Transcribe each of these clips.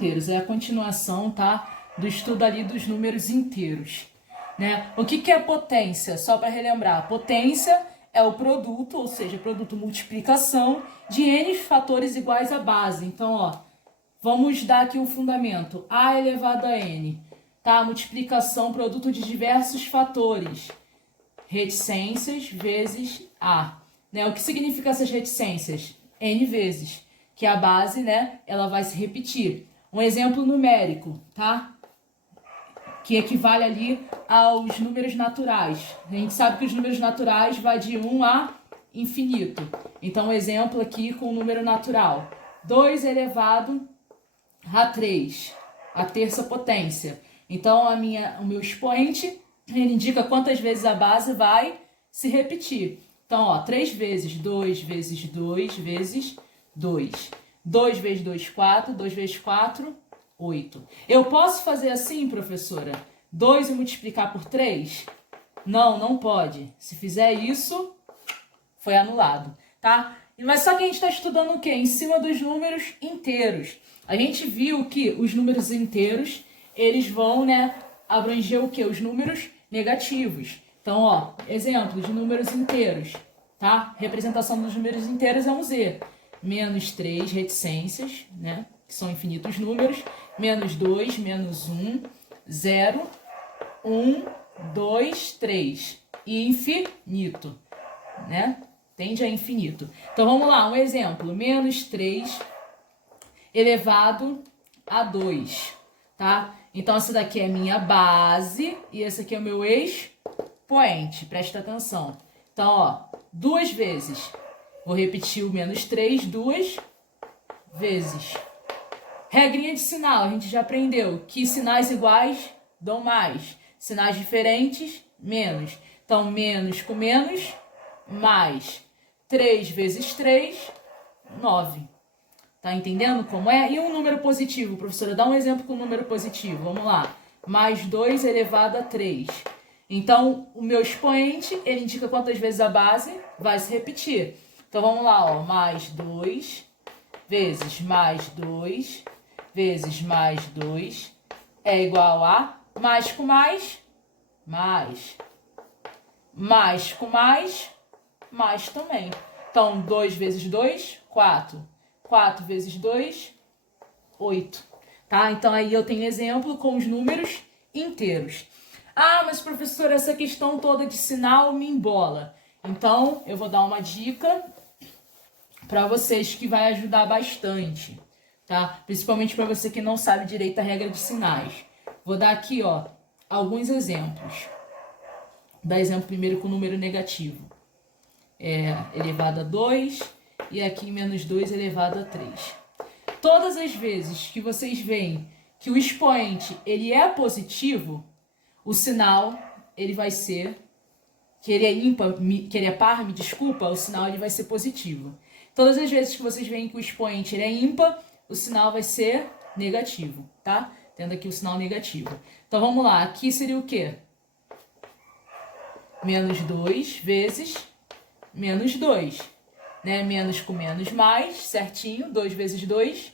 inteiros. É a continuação, tá? Do estudo ali dos números inteiros, né? O que é potência? Só para relembrar, potência é o produto, ou seja, produto multiplicação de n fatores iguais à base. Então, ó, vamos dar aqui um fundamento. A elevado a n, tá? Multiplicação, produto de diversos fatores. Reticências vezes A. Né? O que significa essas reticências? N vezes, que a base, né, ela vai se repetir. Um exemplo numérico, tá? Que equivale ali aos números naturais. A gente sabe que os números naturais vai de 1 a infinito. Então, um exemplo aqui com o número natural. 2 elevado a 3, a terça potência. Então, o meu expoente, ele indica quantas vezes a base vai se repetir. Então, ó, 3 vezes 2 vezes 2 vezes 2. 2 vezes 2, 4. 2 vezes 4, 8. Eu posso fazer assim, professora? 2 e multiplicar por 3? Não, não pode. Se fizer isso, foi anulado, tá? Mas só que a gente está estudando o quê? Em cima dos números inteiros. A gente viu que os números inteiros, eles vão, né, abranger o quê? Os números negativos. Então, ó, exemplo de números inteiros, tá? Representação dos números inteiros é um Z. Menos 3 reticências, né? Que são infinitos números. Menos 2, menos 1, 0, 1, 2, 3. E infinito, né? Tende a infinito. Então, vamos lá, um exemplo. Menos 3 elevado a 2, tá? Então, essa daqui é a minha base e esse aqui é o meu expoente. Presta atenção. Então, ó, 2 vezes. Vou repetir o menos 3 2 vezes. Regrinha de sinal, a gente já aprendeu que sinais iguais dão mais. Sinais diferentes, menos. Então, menos com menos, mais. 3 vezes 3, 9. Tá entendendo como é? E um número positivo, professora, dá um exemplo com um número positivo. Vamos lá. Mais 2 elevado a 3. Então, o meu expoente, ele indica quantas vezes a base vai se repetir. Então, vamos lá, ó. Mais 2 vezes mais 2 vezes mais 2 é igual a mais com mais, mais. Mais com mais também. Então, 2 vezes 2, 4. 4 vezes 2, 8. Tá? Então, aí eu tenho exemplo com os números inteiros. Ah, mas professora, essa questão toda de sinal me embola. Então, eu vou dar uma dica para vocês que vai ajudar bastante, tá? Principalmente para você que não sabe direito a regra de sinais. Vou dar aqui, ó, alguns exemplos. Vou dar exemplo primeiro com o número negativo. Elevado a 2 e aqui menos 2 elevado a 3. Todas as vezes que vocês veem que o expoente ele é positivo, o sinal ele vai ser, que ele é ímpar, que ele é par, me desculpa, o sinal ele vai ser positivo. Todas as vezes que vocês veem que o expoente ele é ímpar, o sinal vai ser negativo, tá? Tendo aqui o sinal negativo. Então vamos lá, aqui seria o quê? Menos 2 vezes menos 2. Né? Menos com menos mais, certinho. 2 vezes 2,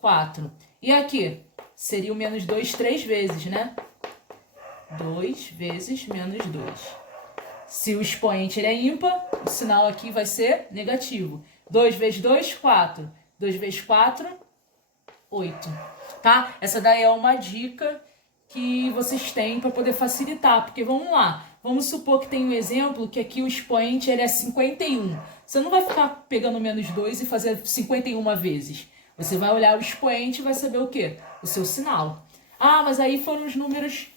4. E aqui seria o menos 2 3 vezes, né? 2 vezes menos 2. Se o expoente ele é ímpar, o sinal aqui vai ser negativo. 2 vezes 2, 4. 2 vezes 4, 8. Tá? Essa daí é uma dica que vocês têm para poder facilitar. Porque vamos lá, vamos supor que tem um exemplo que aqui o expoente ele é 51. Você não vai ficar pegando menos 2 e fazer 51 vezes. Você vai olhar o expoente e vai saber o quê? O seu sinal. Ah, mas aí foram os números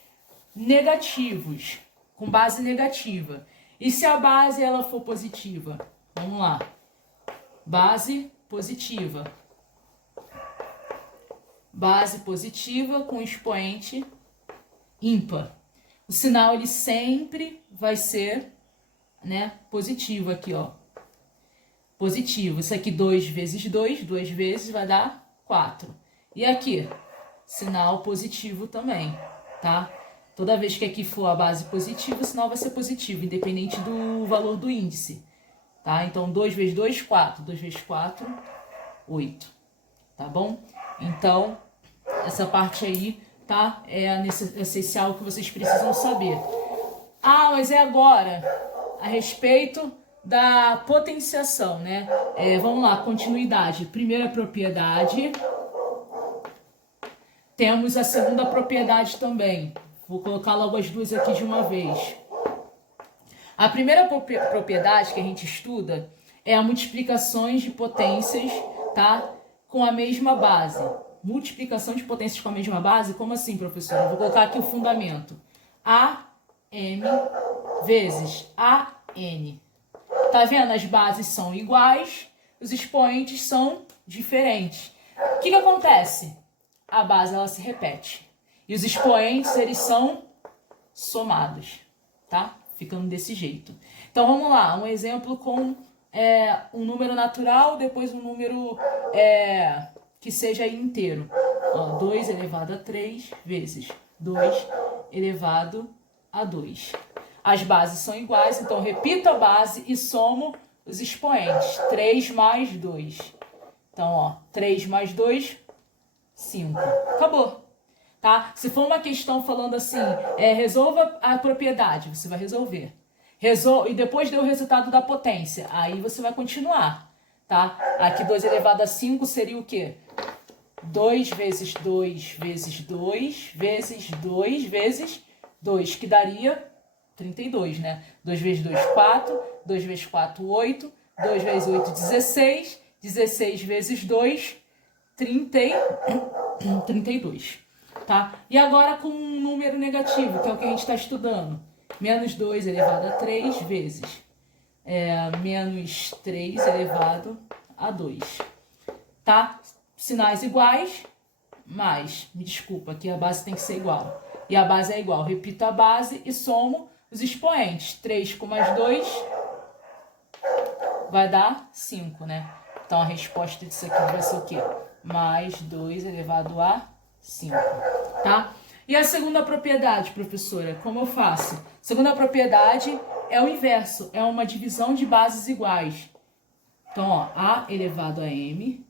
negativos, com base negativa. E se a base ela for positiva? Vamos lá. Base positiva. Base positiva com expoente ímpar. O sinal ele sempre vai ser, né, positivo aqui, ó. Positivo. Isso aqui 2 vezes 2, 2 vezes vai dar 4. E aqui, sinal positivo também, tá? Toda vez que aqui for a base positiva, o sinal vai ser positivo, independente do valor do índice, tá? Então, 2 vezes 2, 4. 2 vezes 4, 8. Tá bom? Então, Essa parte aí, tá? É a essencial que vocês precisam saber. Ah, mas é agora a respeito da potenciação, né? Vamos lá, continuidade. Primeira propriedade. Temos a segunda propriedade também. Vou colocar logo as duas aqui de uma vez. A primeira propriedade que a gente estuda é a multiplicações de potências, tá? Com a mesma base. Multiplicação de potências com a mesma base? Como assim, professora? Eu vou colocar aqui o fundamento. AM vezes AN. Tá vendo? As bases são iguais, os expoentes são diferentes. O que acontece? A base ela se repete. E os expoentes, eles são somados, tá? Ficando desse jeito. Então, vamos lá. Um exemplo com um número natural, depois um número que seja inteiro. Ó, 2 elevado a 3 vezes 2 elevado a 2. As bases são iguais, então repito a base e somo os expoentes. 3 mais 2. Então, ó, 3 mais 2, 5. Acabou. Tá? Se for uma questão falando assim, resolva a propriedade, você vai resolver. E depois deu o resultado da potência, aí você vai continuar. Tá? Aqui 2 elevado a 5 seria o quê? 2 vezes 2 vezes 2 vezes 2 vezes 2, que daria 32, né? 2 vezes 2, 4. 2 vezes 4, 8. 2 vezes 8, 16. 16 vezes 2, 32. Tá? E agora com um número negativo, que é o que a gente está estudando. Menos 2 elevado a 3 vezes menos 3 elevado a 2. Tá? Sinais iguais, mas, me desculpa, aqui a base tem que ser igual. E a base é igual. Repito a base e somo os expoentes. 3 com mais 2 vai dar 5, né? Então, a resposta disso aqui vai ser o quê? Mais 2 elevado a 5, tá? E a segunda propriedade, professora, como eu faço? Segunda propriedade é o inverso, é uma divisão de bases iguais. Então, ó, A elevado a M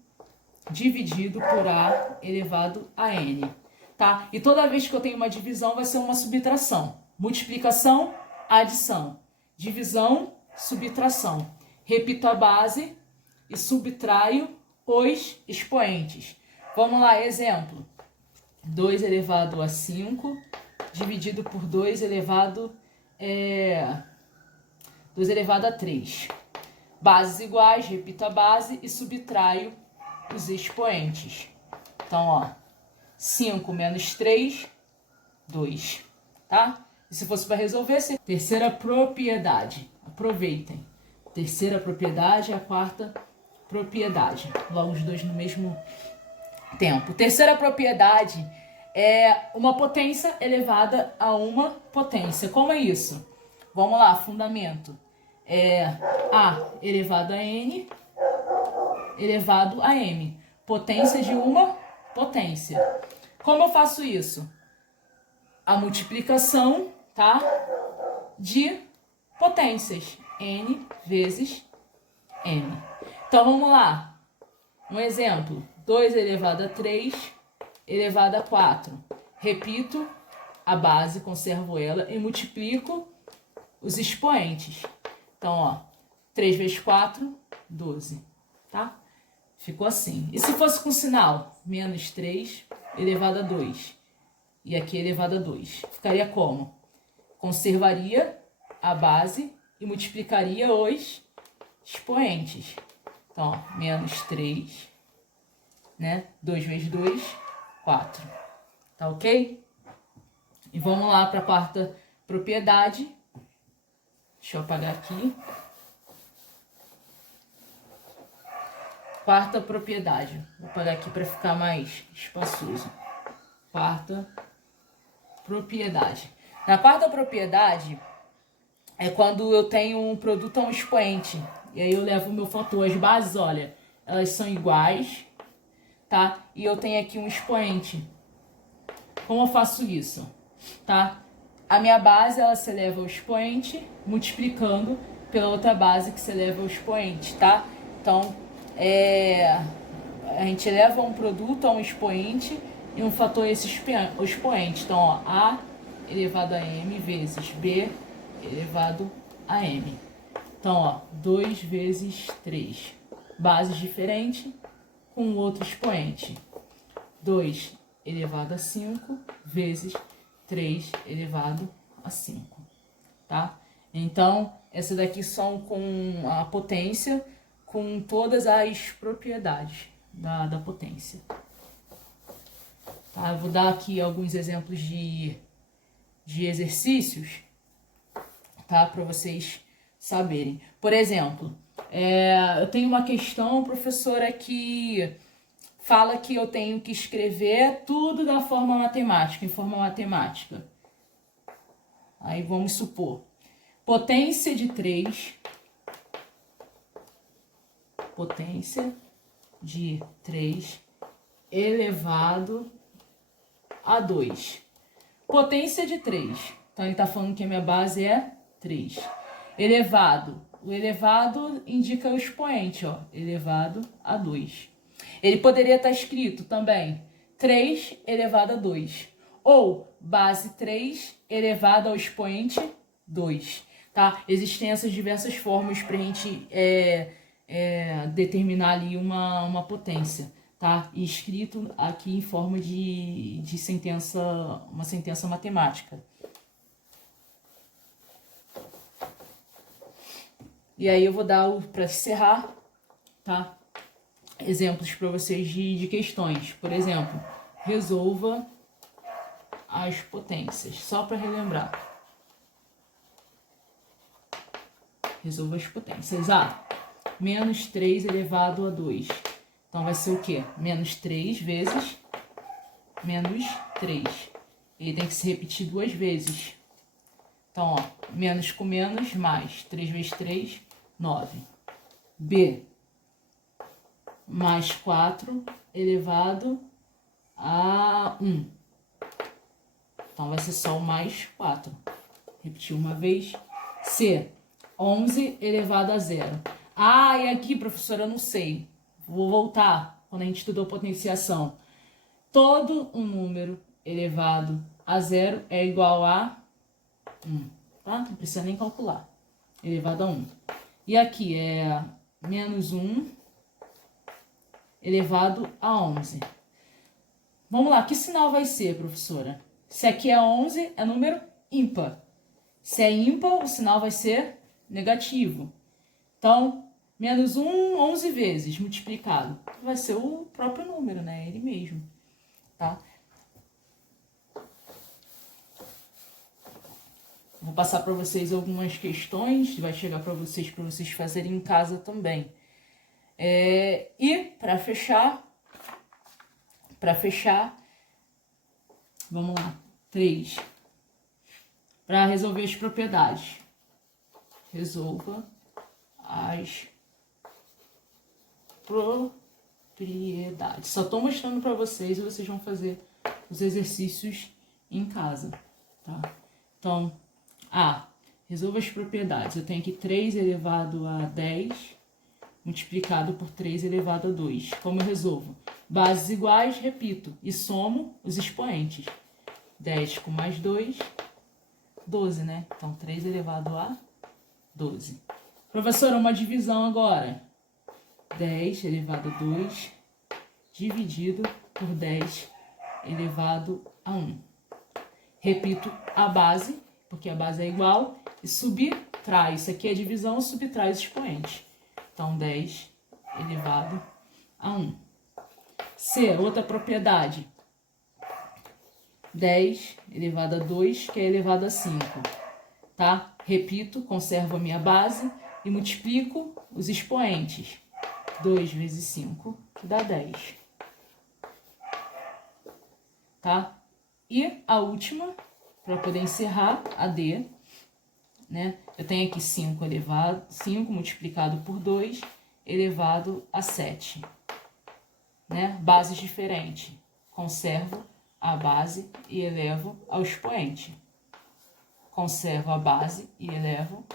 dividido por A elevado a N, tá? E toda vez que eu tenho uma divisão, vai ser uma subtração. Multiplicação, adição. Divisão, subtração. Repito a base e subtraio os expoentes. Vamos lá, exemplo. 2 elevado a 5 dividido por 2 elevado a 3. Bases iguais, repito a base e subtraio os expoentes. Então, ó, 5 menos 3, 2, tá? E se fosse para resolver, terceira propriedade. Aproveitem. Terceira propriedade é a quarta propriedade. Logo os dois no mesmo tempo. Terceira propriedade é uma potência elevada a uma potência. Como é isso? Vamos lá, fundamento. A elevado a N elevado a M. Potência de uma potência. Como eu faço isso? A multiplicação, tá? De potências. N vezes M. Então, vamos lá. Um exemplo. 2 elevado a 3 elevado a 4. Repito a base, conservo ela e multiplico os expoentes. Então, ó, 3 vezes 4, 12, tá? Ficou assim. E se fosse com sinal? Menos 3 elevado a 2. E aqui elevado a 2. Ficaria como? Conservaria a base e multiplicaria os expoentes. Então, ó, menos 3, né? 2 vezes 2, 4. Tá ok? E vamos lá para a quarta propriedade. Deixa eu apagar aqui. Quarta propriedade. Vou apagar aqui para ficar mais espaçoso. Quarta propriedade. Na quarta propriedade é quando eu tenho um produto a um expoente. E aí eu levo o meu fator. As bases, olha, elas são iguais, tá? E eu tenho aqui um expoente. Como eu faço isso? Tá? A minha base, ela se eleva ao expoente, multiplicando pela outra base que se eleva ao expoente, tá? Então, a gente eleva um produto a um expoente e um fator esse expoente. Então, ó, A elevado a M vezes B elevado a M. Então, ó, 2 vezes 3. Bases diferentes com outro expoente. 2 elevado a 5 vezes 3 elevado a 5. Tá? Então, essa daqui são com a potência, com todas as propriedades da potência. Tá? Eu vou dar aqui alguns exemplos de exercícios, tá? Para vocês saberem. Por exemplo, eu tenho uma questão, professora, que fala que eu tenho que escrever tudo da forma matemática, em forma matemática. Aí vamos supor, potência de 3 elevado a 2. Potência de 3. Então, ele está falando que a minha base é 3. Elevado. O elevado indica o expoente, ó, elevado a 2. Ele poderia estar escrito também 3 elevado a 2. Ou base 3 elevado ao expoente 2. Tá? Existem essas diversas formas para a gente determinar ali uma potência. Tá? E escrito aqui em forma de sentença, uma sentença matemática. E aí eu vou dar, para encerrar, tá? Exemplos para vocês de questões. Por exemplo, resolva as potências, só para relembrar. Resolva as potências. Menos 3 elevado a 2. Então, vai ser o quê? Menos 3 vezes menos 3. Ele tem que se repetir 2 vezes. Então, ó, menos com menos, mais 3 vezes 3, 9. B, mais 4 elevado a 1. Então, vai ser só o mais 4. Repetir uma vez. C, 11 elevado a 0. E aqui, professora, eu não sei. Vou voltar quando a gente estudou potenciação. Todo um número elevado a 0 é igual a 1. Tá? Não precisa nem calcular. Elevado a 1. E aqui é menos 1 elevado a 11. Vamos lá, que sinal vai ser, professora? Se aqui é 11, é número ímpar. Se é ímpar, o sinal vai ser negativo. Então, menos 1, 11 vezes multiplicado. Vai ser o próprio número, né? Ele mesmo. Tá? Vou passar para vocês algumas questões, vai chegar para vocês fazerem em casa também. E para fechar, vamos lá, 3. Para resolver as propriedades. Resolva as propriedades. Só estou mostrando para vocês e vocês vão fazer os exercícios em casa, tá? Então, resolva as propriedades. Eu tenho aqui 3 elevado a 10 multiplicado por 3 elevado a 2. Como eu resolvo? Bases iguais, repito, e somo os expoentes. 10 com mais 2, 12, né? Então, 3 elevado a 12. Professora, uma divisão agora. 10 elevado a 2 dividido por 10 elevado a 1. Repito a base, porque a base é igual, e subtrai. Isso aqui é divisão, subtrai os expoentes. Então, 10 elevado a 1. C, outra propriedade. 10 elevado a 2, que é elevado a 5. Tá? Repito, conservo a minha base e multiplico os expoentes. 2 vezes 5, que dá 10. Tá? E a última, para poder encerrar, a D, né? Eu tenho aqui 5 multiplicado por 2 elevado a 7. Né? Bases diferentes. Conservo a base e elevo ao expoente. Conservo a base e elevo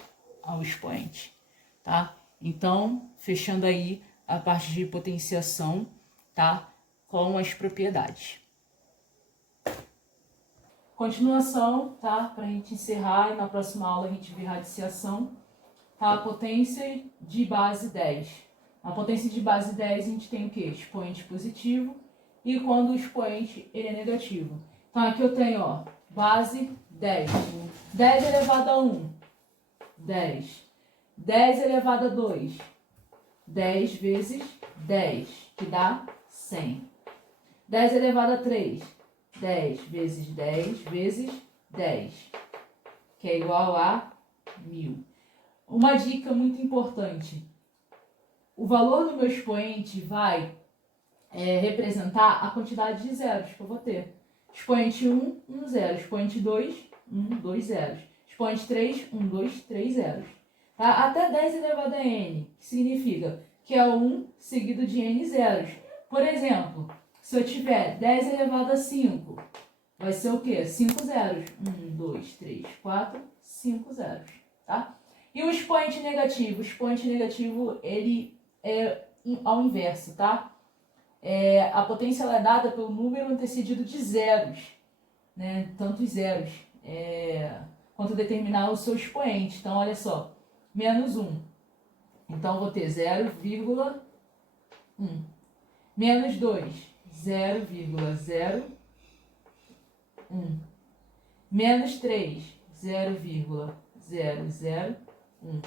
ao expoente. Tá? Então, fechando aí a parte de potenciação, tá? Com as propriedades. Continuação, tá? Para a gente encerrar e na próxima aula a gente ver radiciação. Tá? A potência de base 10. A potência de base 10 a gente tem o quê? Expoente positivo. E quando o expoente ele é negativo. Então aqui eu tenho, ó, base 10. 10 elevado a 1, 10. 10 elevado a 2, 10 vezes 10, que dá 100. 10 elevado a 3, 10 vezes 10 vezes 10, que é igual a 1000. Uma dica muito importante. O valor do meu expoente vai representar a quantidade de zeros que eu vou ter. Expoente 1, 1 zero. Expoente 2, 1, 2 zeros. Expoente 3, 1, 2, 3 zeros. Tá? Até 10 elevado a n, que significa que é 1 seguido de n zeros. Por exemplo, se eu tiver 10 elevado a 5, vai ser o quê? 5 zeros. 1, 2, 3, 4, 5 zeros. Tá? E o expoente negativo? O expoente negativo, ele é ao inverso, tá? A potência ela é dada pelo número antecedido de zeros, né? Tantos zeros, quanto determinar o seu expoente. Então, olha só, menos 1. Então, eu vou ter 0,1. Menos 2, 0,01. Menos 3, 0,001.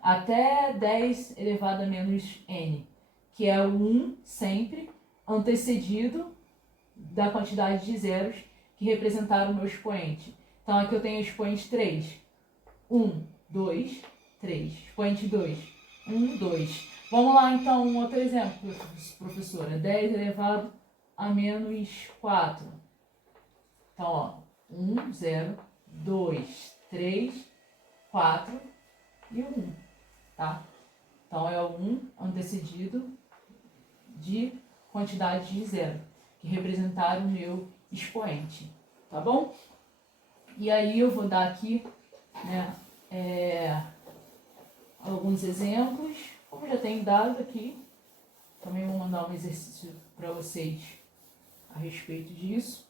Até 10 elevado a menos n, que é o 1 sempre antecedido da quantidade de zeros que representaram o meu expoente. Então, aqui eu tenho o expoente 3. 1, 2, 3. Expoente 2. 1, 2. Vamos lá, então, um outro exemplo, professora. 10 elevado a menos 4. Então, ó, 1, 0, 2, 3, 4 e 1, tá? Então, é o 1 antecedido de quantidade de zero, que representaram o meu expoente, tá bom? E aí eu vou dar aqui, né, alguns exemplos, como já tenho dado aqui, também vou mandar um exercício para vocês a respeito disso.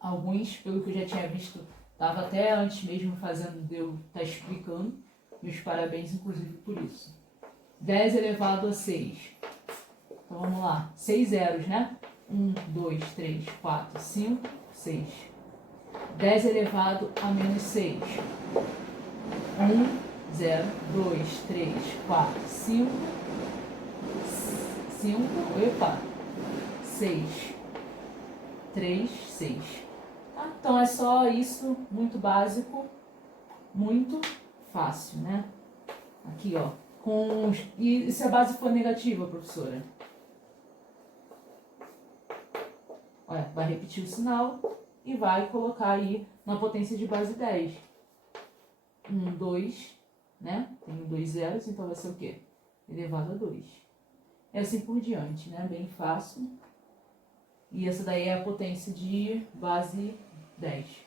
Alguns, pelo que eu já tinha visto, estava até antes mesmo fazendo, de eu estar explicando. Meus parabéns, inclusive, por isso. 10 elevado a 6. Então, vamos lá. 6 zeros, né? 1, 2, 3, 4, 5, 6. 10 elevado a menos 6. 1, 0, 2, 3, 4, 5, 6. 3, 6. Tá? Então, é só isso, muito básico, muito fácil, né? Aqui, ó. E se a base for negativa, professora? Olha, vai repetir o sinal e vai colocar aí na potência de base 10. 1, 2, né? Tem 2 zeros, então vai ser o quê? Elevado a 2. E assim por diante, né? Bem fácil. E essa daí é a potência de base 10.